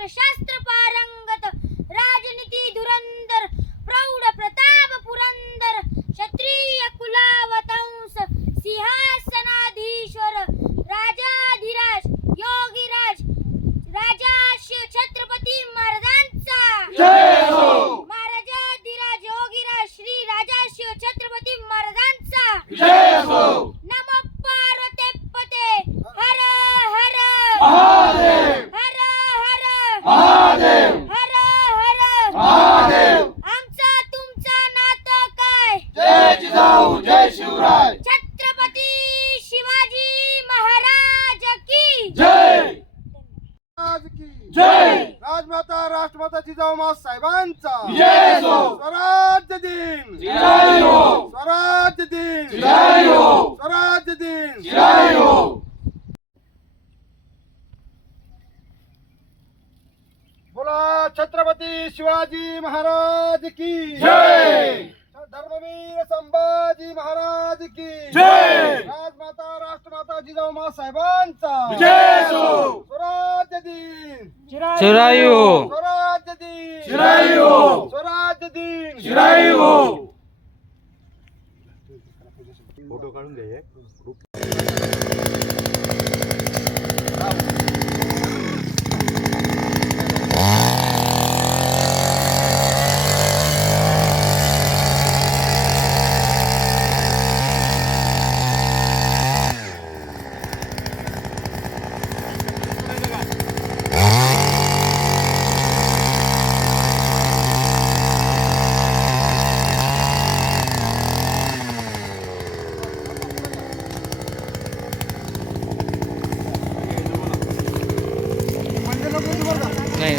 अस्त्रशास्त्र पारंगत राजनीती धुरंधर प्रौढ प्रताप पुरंदर क्षत्रिय कुलावतंस सिंहासनाधीश्वर राजाधिराज योगीराज राजा छत्रपती महाराजांचा जय हो. महाराजाधिराज योगीराज श्री राजा छत्रपती महाराजांचा जय हो. नमो पार्वतीपते हर हर महादेव हर हर महादेव हर हर महादेव. आमचा तुमचा नातं काय जय जिजाऊ जय शिवराय. छत्रपती शिवाजी महाराज की जय आज की जय. राजमाता राष्ट्रमाता जिजाऊ साहेबांचा जय हो. स्वराज्य दिन जय हो. स्वराज्य दिन जय हो. स्वराज्य दिन जय हो. बोला छत्रपती शिवाजी महाराज की जय. धर्मवीर संभाजी महाराज की जय. राजमाता राष्ट्रमाता जिजाऊ साहेबांचा जय हो. स्वराज्य दिन चिरायू स्वराज्य दिन जय हो. स्वराज्य दिन जय हो. फोटो काढून घ्या. नाही